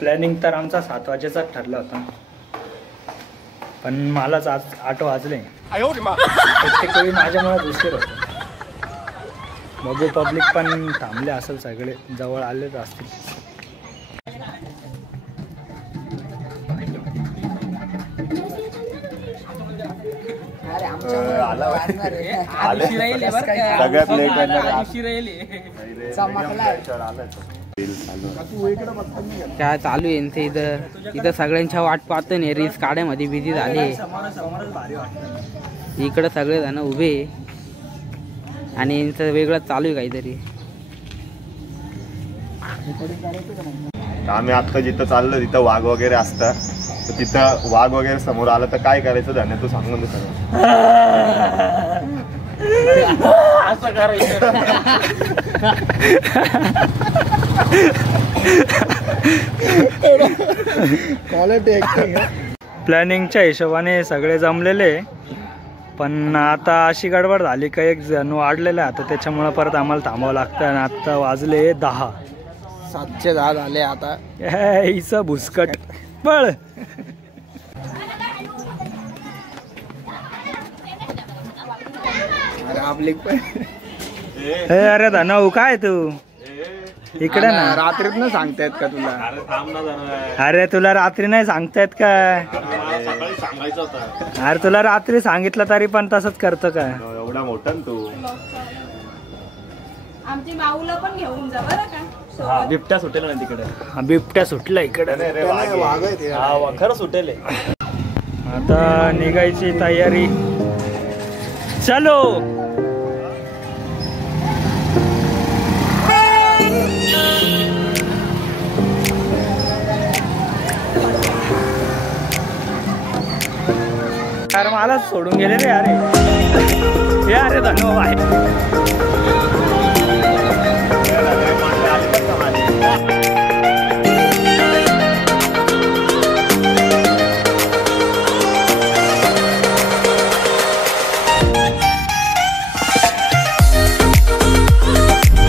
Planning तर आमचा 7 वाजेचाच ठरला होता, पण मलाच आज 8 वाजले. प्रत्येक वेळी माझ्यामुळे उशीर होतो. बघू, पब्लिक पण थांबले असेल, सगळे जवळ आलेच असतील. सगळ्यात लेट काय चालू आहे इथं सगळ्यांच्या वाट पाहतो नाही, रील्स काढायमध्ये बिझी झाले. इकडं सगळे जण उभे आणि यांचं वेगळं चालू आहे काहीतरी. आम्ही आता जिथं चाललो तिथं वाघ वगैरे असतात, तर तिथं वाघ वगैरे समोर आलं तर काय करायचं धन्य, तू सांगून सगळं. असं करायचं. प्लॅनिंगच्या हिशोबाने सगळे जमलेले, पण आता अशी गडबड झाली का एक जण वाढलेला आहे आता, त्याच्यामुळे परत आम्हाला थांबावं लागतं. आणि आता वाजले 10. 7:10 झाले आता. हिचं भुसकट पळ. अरे धनऊ काय तू इकडे ना, रात्रीत न सांगतायत का तुला? अरे तुला रात्री नाही सांगतायत काय? अरे तुला रात्री सांगितलं तरी पण तसंच करतो काय? एवढा मोठा तू. आमची माऊला पण घेऊन जा बरं का. बिबट्या सुटेल ना तिकडे. बिबट्या सुटला इकडे. खरं सुटेल. आता निघायची तयारी. चलो. अरे मला सोडून गेले रे. अरे अरे धन्यवाद.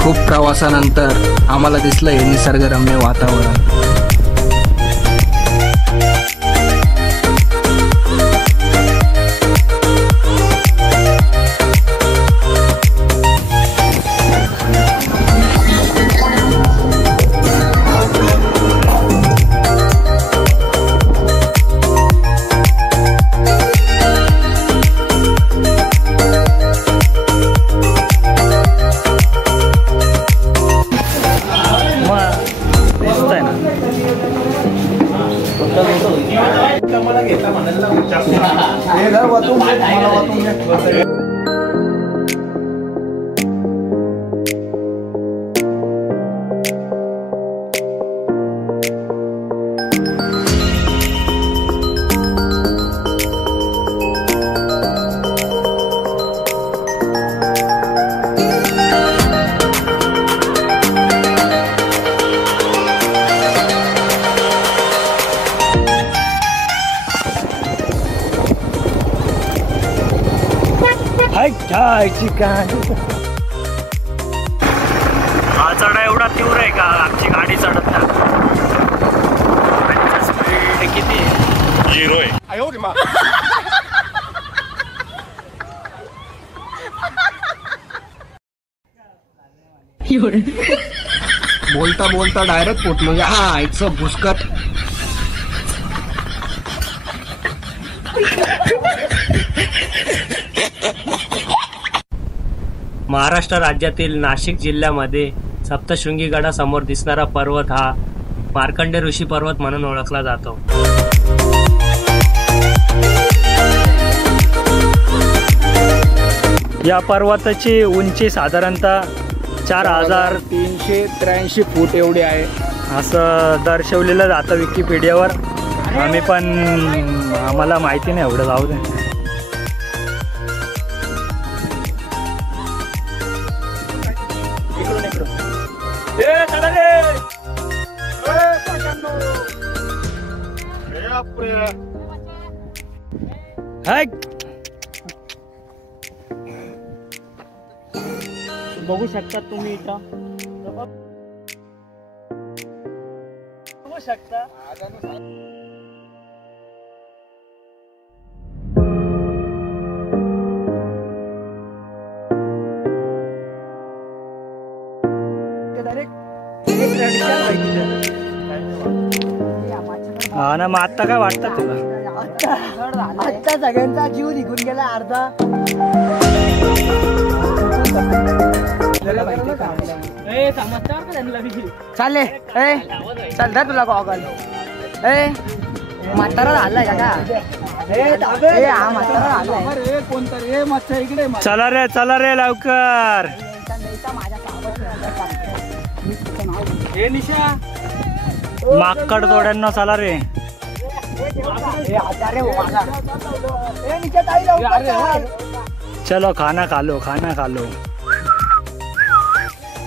खूप प्रवासानंतर आम्हाला दिसलं हे निसर्गरम्य वातावरण. हा चढा एवढा तीव्र आहे का आमची गाडी चढत नाही. स्पीड किती? 0 आहे. बोलता बोलता डायरेक्ट पोट म्हणजे हा इट्स भुसकट. महाराष्ट्र राज्यातील नाशिक जिल्ह्यामध्ये सप्तशृंगी गडासमोर दिसणारा पर्वत हा मार्कंडेय ऋषी पर्वत म्हणून ओळखला जातो. या पर्वताची उंची साधारणतः 4383 फूट एवढी आहे असं दर्शवलेलं जातं विकिपीडियावर. आम्ही पण आम्हाला माहिती नाही एवढं, जाऊ दे. बघू शकता तुम्ही इथं शकता. हा ना, मग आता काय वाटतं तुला? आजचा सगळ्यांचा जीव निघून गेला अर्धा. चालले चल धर तुला गॉगल. म्हातारा झालाय का? हा म्हातारा झालाय. कोणतरी मच्छा इकडे. चला रे लवकर. माकड तोड्यांना चला रे. चलो खाना खा लो.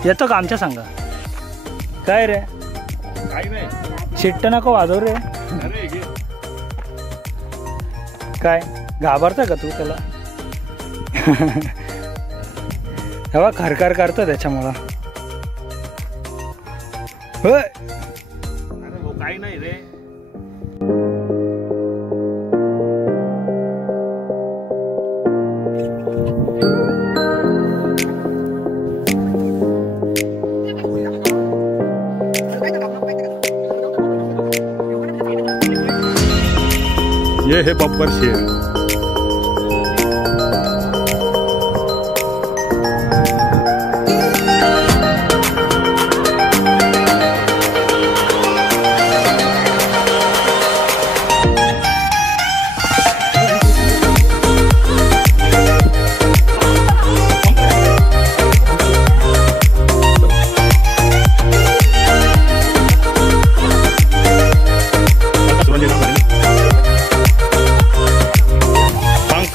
येतो का आमच्या संग? काय रे शिट्ट नको वाजव रे. काय घाबरतं का तू त्याला? तेव्हा खरखर करतो त्याच्यामुळं. काही नाही रे. ये है बब्बर शेर.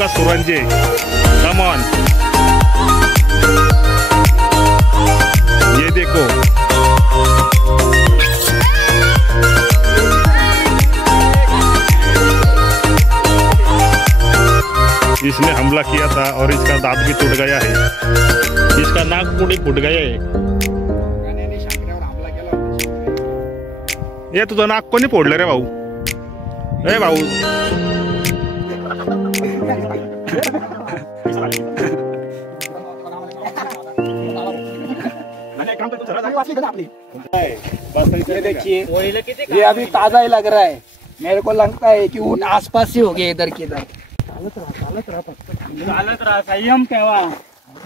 सुरंजे कम ऑन. ये देखो इसने हमला किया था और इसका दांत भी टूट गया है. इसका नाक पूरी फूट गया है. ये तुझं नाक कोणी फोडलं रे भाऊ? ए भाऊ ये देखिए ये अभी ताजा ही लग रहा है. मेरे को लगता है कि ऊँट आसपास ही हो गए इधर की इधर. चालत रहा संयम ठेवा.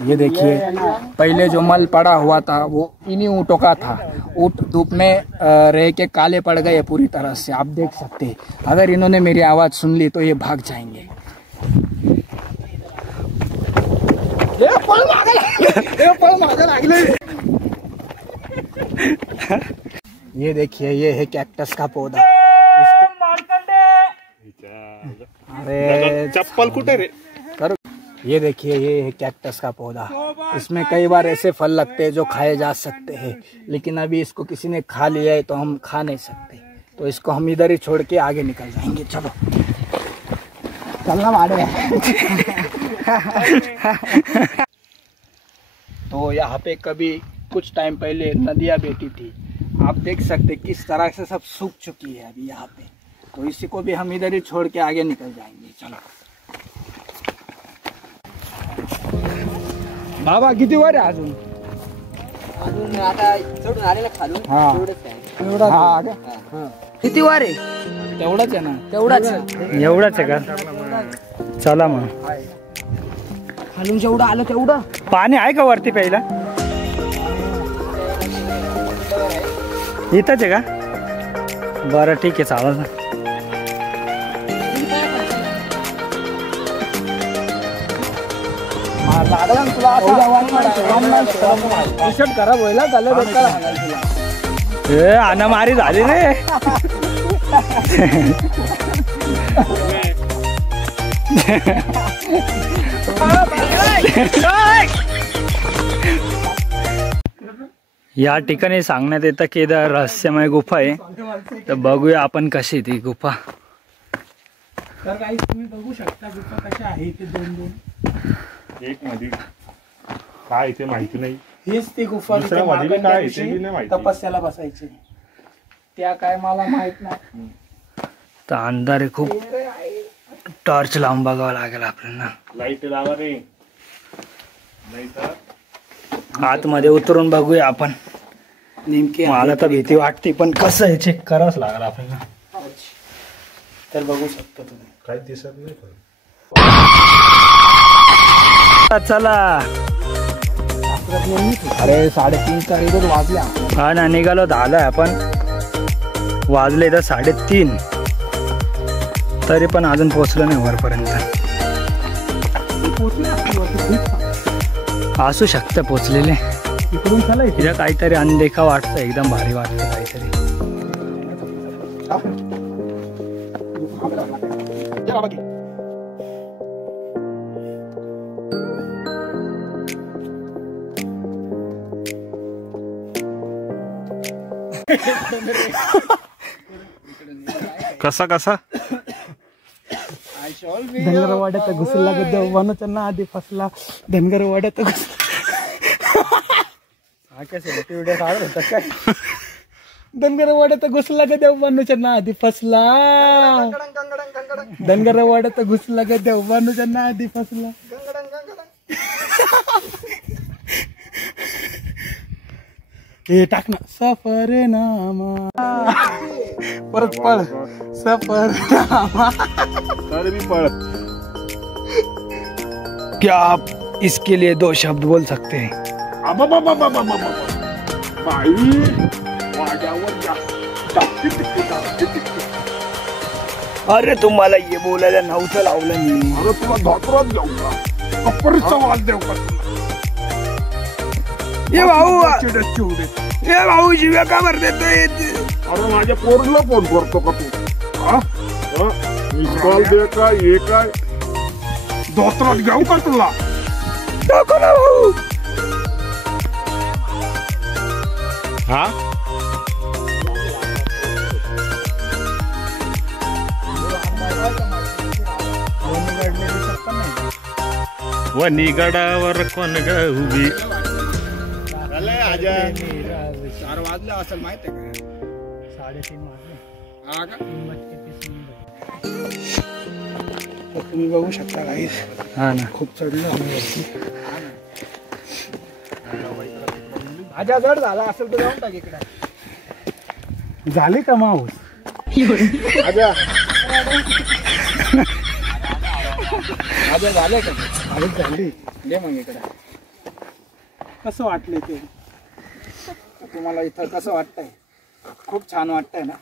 ये देखिए पहले जो मल पड़ा हुआ था वो इन्हीं ऊँटों का था. ऊँट धूप में रह के काले पड़ गए पूरी तरह से. आप देख सकते हैं अगर इन्होंने मेरी आवाज सुन ली तो ये भाग जाएंगे. ये देखिए ये है कैक्टस का पौधा. अरे चप्पल कुठे रे? ये देखिए ये है कैक्टस का पौधा. इसमें कई बार ऐसे फल लगते हैं जो खाए जा सकते हैं, लेकिन अभी इसको किसी ने खा लिया है तो हम खा नहीं सकते. तो इसको हम इधर ही छोड़ के आगे निकल जाएंगे. चलो चलना मारे. तो यहाँ पे कभी कुछ टाइम पहले नदियाँ बहती थी. आप देख सकते किस तरह से सब सूख चुकी है अभी यहाँ पे. तो इसी को भी हम इधर ही छोड़ के आगे निकल जाएंगे. चलो बाबा किती वर आहे अजून? अजून आता चढून आलेला खालून हा. एवढंच आहे. किती वर आहे? तेवढाच आहे ना. तेवढाच एवढंच आहे का? चला मग. खालून जेवढं आलं तेवढं. पाणी आहे का वरती प्यायला? इथंच आहे का? बरं ठीक आहे चालेल ना. लागला तुला टी शर्ट खराब व्हायला झालं. अनामारी झाली रे. या ठिकाणी सांगण्यात येतं की इथं रहस्यमय गुफा आहे. तर बघूया आपण कशी ती गुफा. तर काही तुम्ही बघू शकता गुफा कशा आहे. ते दोन दोन एक मध्ये काय ते माहिती नाही. हेच ती गुफा दुसऱ्या मध्ये काय ते नाही माहिती. तपस्याला बसायची. त्या काय मला माहित नाही. तर अंधार आहे खूप, टॉर्च लावून बघावं लागेल आपल्याला. लाईट लावा रे. आतमध्ये उतरून बघूया आपण. नेमके मला तर भीती वाटते, पण कसं आहे चेक करावंच लागेल आपल्याला. तर बघू शकता तुम्ही. काय दिसत नाही. चला. अरे 3:30 इथं वाजल्या. हा ना, निघालो 10ला आपण, वाजले तर 3:30, तरी पण अजून पोचलो नाही वरपर्यंत. असू शकतं पोचलेले. इकडून चला. तिला काहीतरी अनदेखा वाटतं, एकदम भारी वाटतं काहीतरी. कसा कसा धनगरवाड्यात घुसला ग देवानं ना आधी फसला. धनगरवाड्यात धनगरवाड्यात घुसला ग देवानुच्या ना आधी फसला. धनगरवाड्यात घुसला ग देवानुच्या ना आधी फसला. हे टाक ना. सफरनामा परत पळ. सफरनामा. क्या आप इसके लिए 2 शब्द बोल सकते हैं? अरे तुम्हाला ये बोलायला नव्हतं लावलं मी. अरे तुला धोतरात देऊ का? कपरीचा वाज देऊ का? ये भाऊ जीव्या का भर देतोय? अरे माझ्या पोरीला फोन करतो का तू? मिस कॉल दे का? ये काय धोतरात घेऊ का तुला? नको ना भाऊ. हा व निगडावर कोण ग उभी. 4 वाजले असेल माहिती आहे का? 3:30 वाजले. हा का? तुम्ही बघू शकता काही. हा ना, खूप चढलो आम्ही वरती. माझ्या जड झाला असेल तर जाऊन टाक इकडे. झाले का माऊस? माझ्या झाले का? झाली. ये मग इकडे. कसं वाटलं ते तुम्हाला? इथं कसं वाटतंय? खूप छान वाटतंय ना?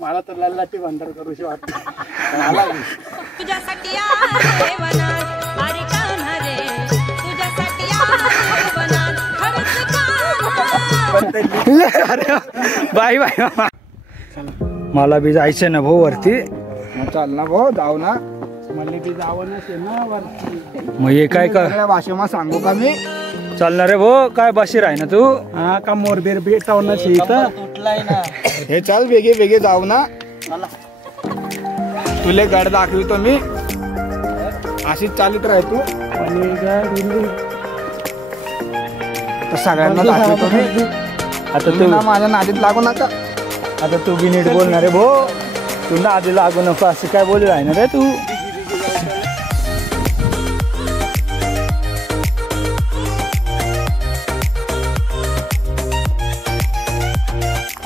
मला तर लल्लाटी बंदर करूशी वाटतं. मला तुझ्यासाठी आहे वनात, अरे कान्हा रे, तुझ्यासाठी आहे वनात, खरंच का? Bye bye. मला बी जायचंय ना भाऊ वरती. चाल ना भाऊ, जाऊ ना. मला बी जावं ना वरती. मग हे काय का सगळ्या भाषेमा सांगू का मी? चालणार रे भाऊ? काय बशीर आहे ना तू? हा का मोरबीर भेटावं तुटलाय ना. हे चल वेगे वेगे जाऊ ना. तुले गड दाखवितो मी. अशीच चालत राह तू. तर सगळ्यांना दाखवतो मी. आता तुम्ही ना माझ्या नादीत लागू नका. आता तू बी नीट बोलणार रे भाऊ. तू ना आधी लागू नको असं काय बोलू राहणार रे तू?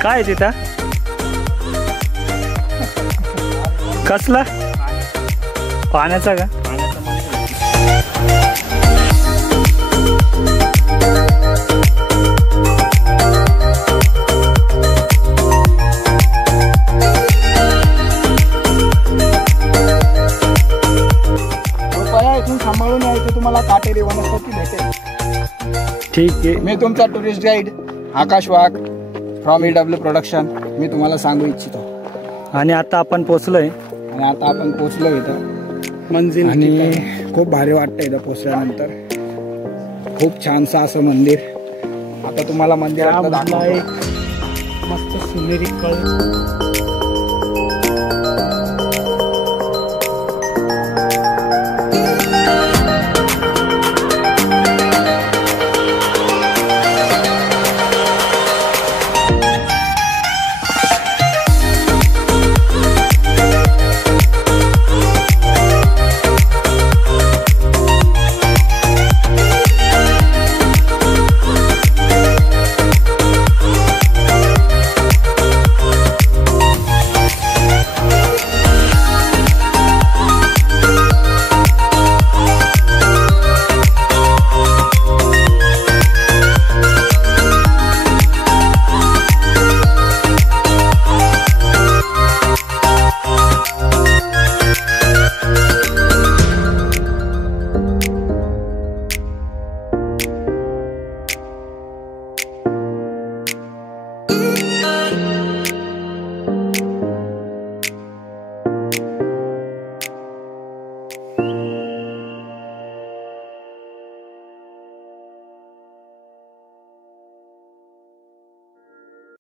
काय तिथं कसला पाण्याचा का? इथून सांभाळून यायचं तुम्हाला काटेरी वनस्पती भेटेल. ठीक आहे. मी तुमचा tourist guide Akash Wagh from EW production. मी तुम्हाला सांगू इच्छितो. आणि आता आपण पोचलोय. इथं मंजिल. आणि खूप भारी वाटतं इथं पोचल्यानंतर. खूप छानसं असं मंदिर. आता तुम्हाला मंदिरात दाखवतो. मस्त सुंदरी कळ.